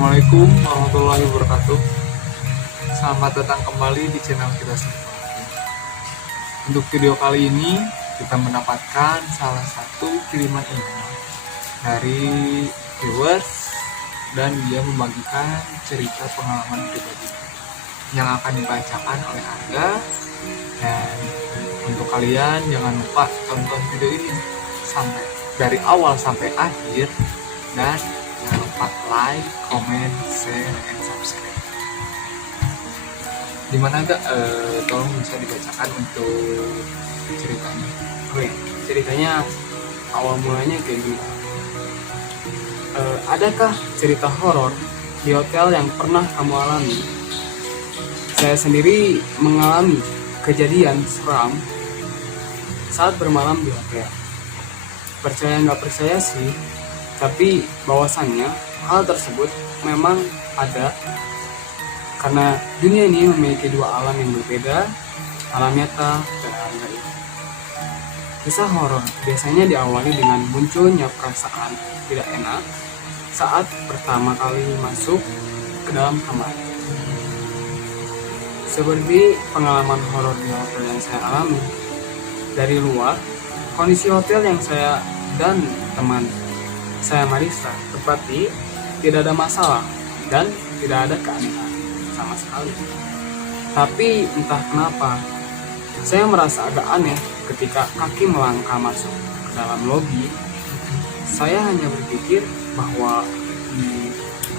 Assalamualaikum warahmatullahi wabarakatuh. Selamat datang kembali di channel kita semua. Untuk video kali ini kita mendapatkan salah satu kiriman email dari viewers dan dia membagikan cerita pengalaman pribadi yang akan dibacakan oleh Anda. Dan untuk kalian jangan lupa tonton video ini sampai dari awal sampai akhir dan jangan lupa like, comment, share, and subscribe. Dimana gak tolong bisa dibacakan untuk ceritanya. Oke, ceritanya awal mulanya kayak gini. Adakah cerita horor di hotel yang pernah kamu alami? Saya sendiri mengalami kejadian seram saat bermalam di hotel. Percaya nggak percaya sih, tapi bahwasannya hal tersebut memang ada karena dunia ini memiliki dua alam yang berbeda, alam nyata dan alam gaib. Kisah horor biasanya diawali dengan munculnya perasaan tidak enak saat pertama kali masuk ke dalam kamar. Seperti pengalaman horor di hotel yang saya alami. Dari luar, kondisi hotel yang saya dan teman saya Marisa tepati tidak ada masalah dan tidak ada keanehan sama sekali. Tapi entah kenapa, saya merasa agak aneh ketika kaki melangkah masuk ke dalam lobi. Saya hanya berpikir bahwa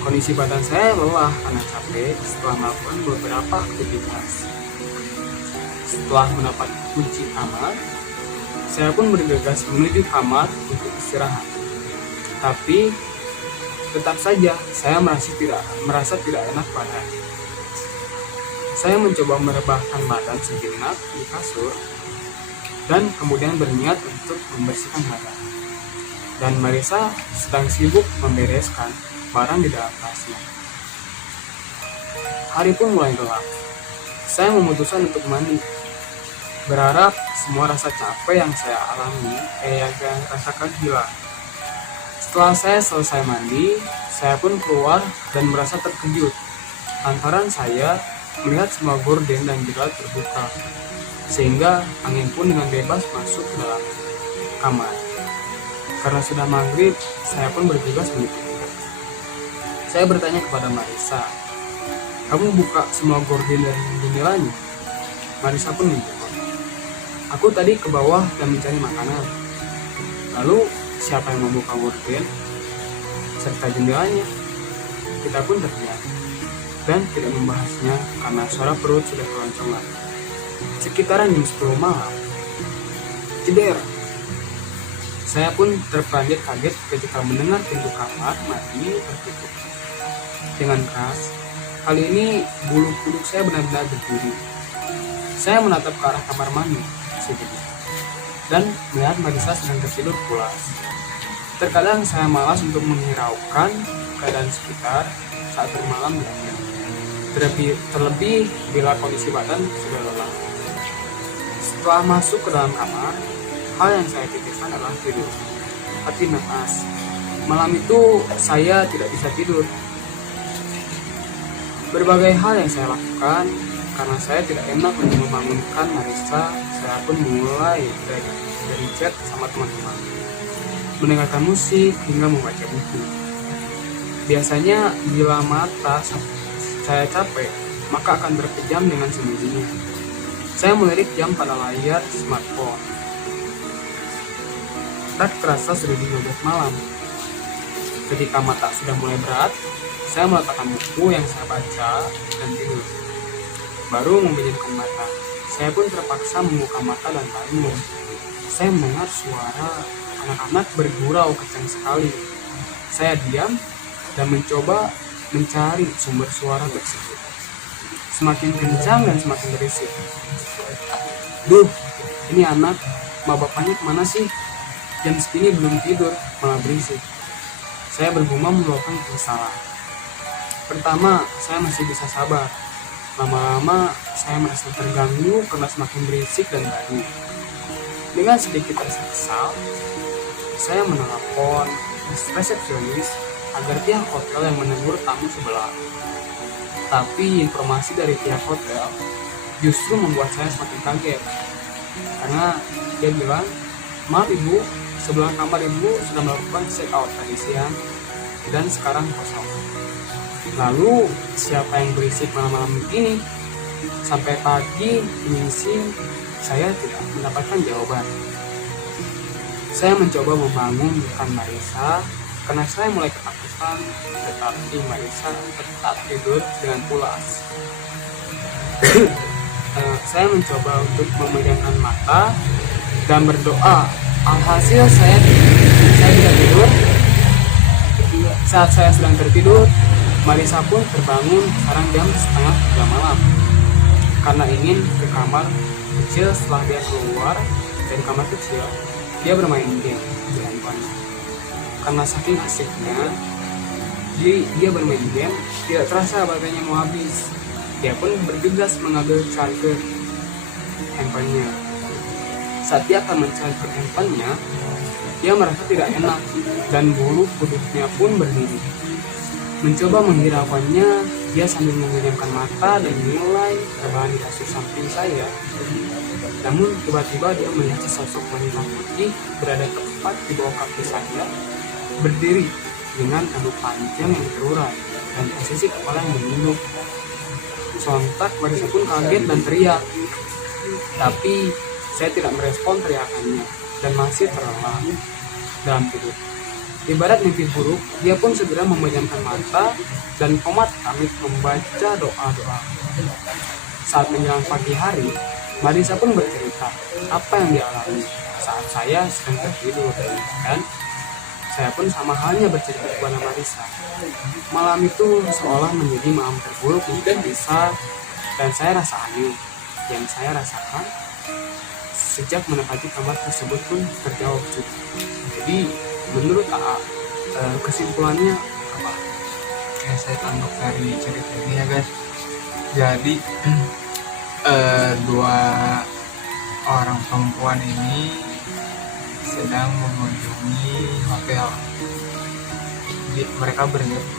kondisi badan saya lelah karena capek setelah melakukan beberapa aktivitas. Setelah mendapat kunci kamar, saya pun bergegas menuju kamar untuk istirahat. Tapi tetap saja saya merasa tidak enak badan. Saya mencoba merebahkan badan sejenak di kasur dan kemudian berniat untuk membersihkan badan. Dan Marisa sedang sibuk membereskan barang di dalam tasnya. Hari pun mulai gelap. Saya memutuskan untuk mandi. Berharap semua rasa capek yang saya alami yang rasakan hilang. Setelah saya selesai mandi, saya pun keluar dan merasa terkejut lantaran saya melihat semua gorden dan jendela terbuka, sehingga angin pun dengan bebas masuk ke dalam kamar. Karena sudah maghrib, saya pun bergegas mengikuti. Saya bertanya kepada Marisa, "Kamu buka semua gorden dan jendelanya?" Marisa pun menjawab, "Aku tadi ke bawah dan mencari makanan." Lalu, siapa yang membuka gorden serta jendelanya? Kita pun terdiam dan tidak membahasnya karena suara perut sudah keroncongan. Sekitaran jam 10 malam, jeder. Saya pun terperanjat kaget ketika mendengar pintu kamar mandi tertutup dengan keras. Kali ini bulu kuduk saya benar-benar berdiri. Saya menatap ke arah kamar mandi sejenak dan melihat Marisa sedang tertidur pulas. Terkadang saya malas untuk menghiraukan keadaan sekitar saat bermalam di hotel. Terlebih bila kondisi badan sudah lelah. Setelah masuk ke dalam kamar, hal yang saya pikirkan adalah tidur. Tapi naas, malam itu saya tidak bisa tidur. Berbagai hal yang saya lakukan karena saya tidak enak untuk membangunkan Marisa. Saya pun mulai dari chat sama teman-teman, mendengarkan musik hingga membaca buku. Biasanya bila mata saya capek, maka akan terpejam dengan sendirinya. Saya melirik jam pada layar smartphone. Tak terasa sudah di 12 malam. Ketika mata sudah mulai berat, saya meletakkan buku yang saya baca dan tidur. Baru memejamkan mata, saya pun terpaksa membuka mata dan bangun. Saya mendengar suara anak-anak bergurau kencang sekali. Saya diam dan mencoba mencari sumber suara tersebut. Semakin kencang dan semakin berisik. Duh, ini anak, bapaknya kemana sih? Jam segini belum tidur, malah berisik. Saya bergumam meluapkan kekesalan. Pertama, saya masih bisa sabar. Lama-lama, saya merasa terganggu karena semakin berisik dan gaduh. Dengan sedikit rasa kesal, saya menelpon resepsionis agar pihak hotel yang menegur tamu sebelah. Tapi informasi dari pihak hotel justru membuat saya semakin kaget. Karena dia bilang, "Maaf ibu, sebelah kamar ibu sudah melakukan check out tadi siang dan sekarang kosong." Lalu siapa yang berisik malam-malam ini? Sampai pagi mengisi saya tidak mendapatkan jawaban. Saya mencoba membangunkan Marisa karena saya mulai ketakutan, tetapi Marisa tetap tidur dengan pulas. Saya mencoba untuk memejamkan mata dan berdoa. Alhasil saya tidak tidur. Saat saya sedang tertidur, Marisa pun terbangun sekarang jam setengah 3 malam karena ingin ke kamar kecil. Setelah dia keluar dari kamar kecil, dia bermain game di handphone. Karena saking asiknya dia bermain game, tidak terasa baterainya mau habis. Dia pun bergegas mengambil charger handphonenya. Saat dia akan mencharger handphonenya, dia merasa tidak enak dan bulu kuduknya pun berdiri. Mencoba menghiraukannya, dia sambil memejamkan mata dan mulai terbahan di kasur samping saya. Namun tiba-tiba dia melihat sesosok wanita putih berada tepat di bawah kaki saya, berdiri dengan rambut panjang yang terurai dan posisi kepala yang menunduk. Sontak Marisa pun kaget dan teriak, tapi saya tidak merespon teriakannya dan masih terlelap dalam tidur. Ibarat mimpi buruk, dia pun segera memejamkan mata dan komat kami membaca doa-doa. Saat menjelang pagi hari, Marisa pun bercerita apa yang dialami saat saya sedang tertidur, dan saya pun sama halnya bercerita kepada Marisa. Malam itu seolah menjadi malam terburuk untuk Marisa, dan saya rasa aneh. Yang saya rasakan sejak menempati kamar tersebut pun terjawab juga. Jadi menurut AA, kesimpulannya apa? Ya, saya tangkap dari cerita ini ya guys. Jadi dua orang perempuan ini sedang mengunjungi hotel. Jadi, mereka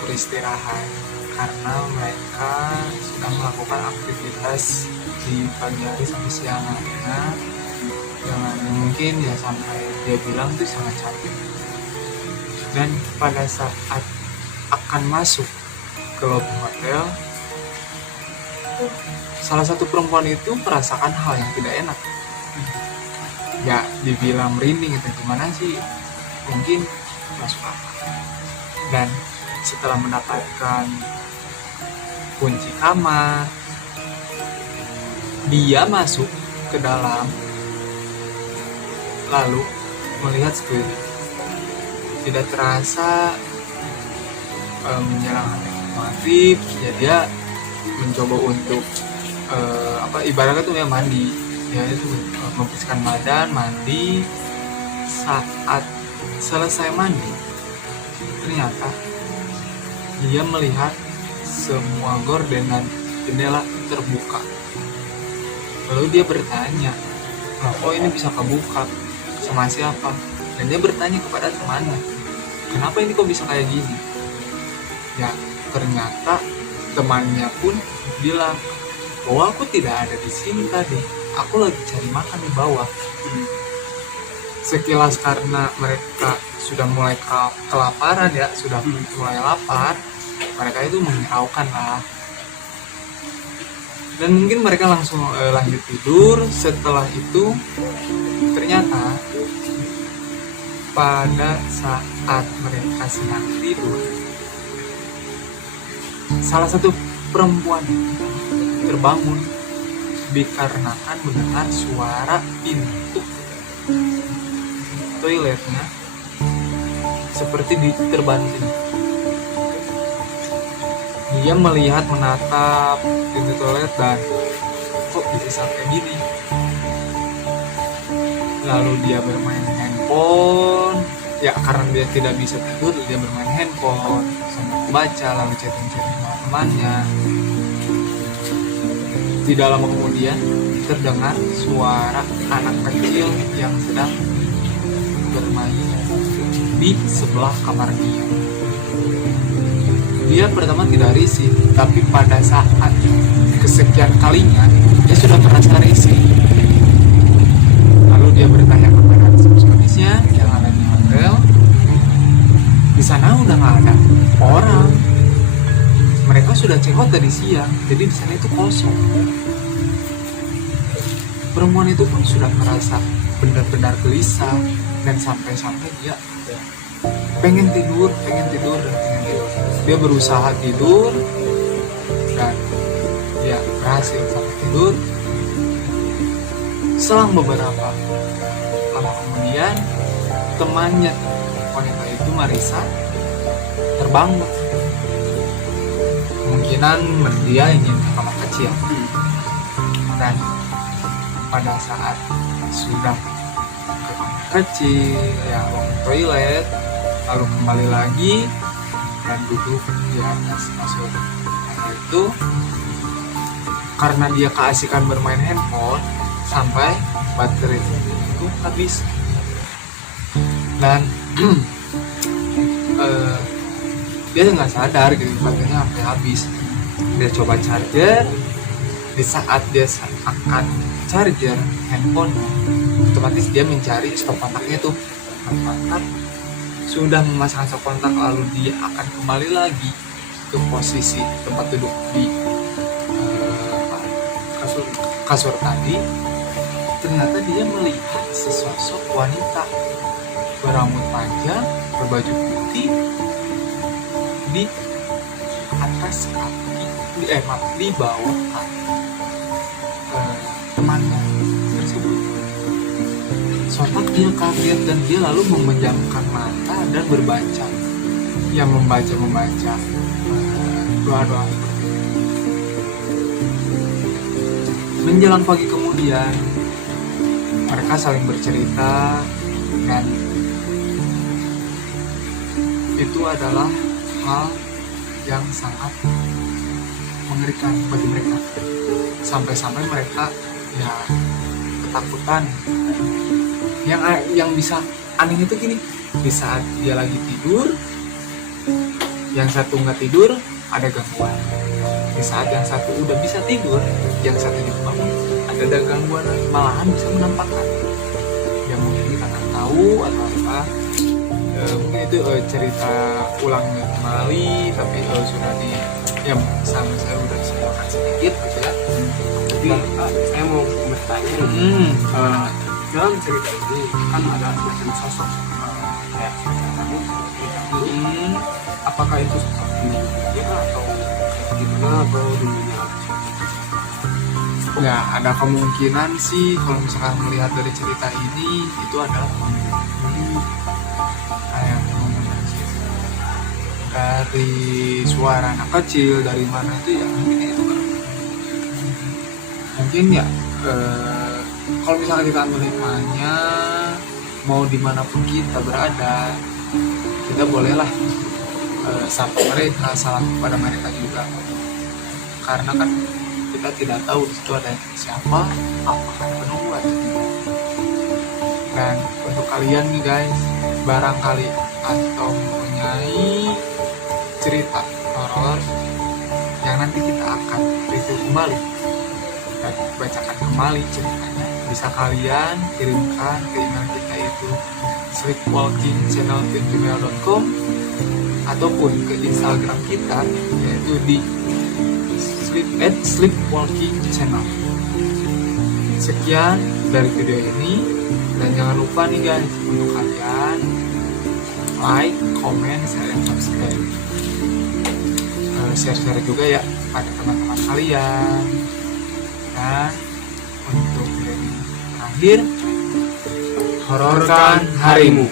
beristirahat karena mereka sudah melakukan aktivitas di pagi hari sampai siang harinya, dengan mungkin ya sampai dia bilang itu sangat capek. Dan pada saat akan masuk ke lobi hotel, salah satu perempuan itu merasakan hal yang tidak enak. Ya dibilang merinding itu gimana sih, mungkin masuk akal. Dan setelah mendapatkan kunci kamar, dia masuk ke dalam lalu melihat sekeliling. Tidak terasa menjelang maghrib, ya dia mencoba untuk ibaratnya tuh ya mandi. Dia itu membersihkan badan, mandi. Saat selesai mandi, ternyata dia melihat semua gorden dan jendela terbuka. Lalu dia bertanya, "Oh ini bisa kebuka sama siapa?" Dan dia bertanya kepada temannya, "Kenapa ini kok bisa kayak gini?" Ya ternyata temannya pun bilang, "Oh aku tidak ada di sini tadi, aku lagi cari makan di bawah." Sekilas karena mereka sudah mulai kelaparan ya, sudah mulai lapar, mereka itu menghiraukan lah. Dan mungkin mereka langsung lanjut tidur. Setelah itu ternyata pada saat mereka sedang tidur, salah satu perempuan terbangun dikarenakan mendengar suara pintu toiletnya seperti diterbanting. Dia melihat, menatap pintu toilet dan kok bisa sampai gini. Lalu dia bermain handphone. Ya karena dia tidak bisa tidur, dia bermain handphone sambil membaca, lalu chatting-chatting sama temannya. Tidak lama kemudian terdengar suara anak kecil yang sedang bermain di sebelah kamar dia. dia pertama tidak risih, tapi pada saat kesekian kalinya dia sudah merasa risih. Lalu dia bertanya kepada resepsionisnya yang ada di hotel. Di sana udah nggak ada orang. Mereka sudah check out tadi siang, jadi di sana itu kosong. Perempuan itu pun sudah merasa benar-benar gelisah dan sampai-sampai dia pengen tidur. Dia berusaha tidur dan dia berhasil sampai tidur. Selang beberapa lama kemudian, temannya wanita itu Marisa terbangun. Kemungkinan dia ingin ke kamar kecil. Dan pada saat sudah ke kamar kecil, ya ke toilet, lalu kembali lagi dan duduk di atas kasur itu, karena dia keasikan bermain handphone sampai baterai itu habis. Dan dia nggak sadar gitu, baterainya sampai habis. Dia coba charger. Di saat dia akan charger handphone, otomatis dia mencari stop kontaknya tuh. Kontak sudah memasang stop kontak, lalu dia akan kembali lagi ke posisi tempat duduk di kasur tadi. Ternyata dia melihat sesosok wanita berambut panjang, berbaju putih di atas kaki, di bawah kaki temannya tersebut. Sontak dia kaget dan dia lalu memejamkan mata dan berbaca, yang membaca doa-doa. Menjelang pagi kemudian, mereka saling bercerita dan itu adalah hal yang sangat mengerikan bagi mereka. Sampai-sampai mereka ya ketakutan. Yang bisa aneh itu gini, di saat dia lagi tidur, yang satu nggak tidur, ada gangguan. Di saat yang satu udah bisa tidur, yang satu bangun, ada gangguan, malahan bisa menampakkan. Ya mungkin kita nggak tahu atau apa. Mungkin itu cerita ulangnya kembali, tapi sudah di ya sama saya udah disediakan sedikit gitu ya. Jadi saya mau bertanya, dalam cerita ini kan ada macam sosok kayak kamu, apakah itu seperti dia atau gimana, atau dulunya Ya ada kemungkinan sih kalau misalkan melihat dari cerita ini itu adalah kayak dari suara anak kecil, dari mana itu ya mungkin itu kan mungkin ya kalau misalkan kita ambil hikmahnya, mau dimanapun kita berada, kita bolehlah sapa mereka, salam kepada mereka juga, karena kan kita tidak tahu di situ ada siapa, apakah ada penunggu atau tidak. Dan untuk kalian nih guys, barangkali atau mempunyai cerita horor yang nanti kita akan review kembali dan bacakan kembali ceritanya, bisa kalian kirimkan ke email kita itu sleepwalkingchannel@gmail.com ataupun ke Instagram kita yaitu di @sleepwalkingchannel. Sekian dari video ini, dan jangan lupa nih guys untuk kalian like, comment, share, dan subscribe. Share juga ya pada teman-teman kalian. Dan untuk video ini terakhir, hororkan harimu.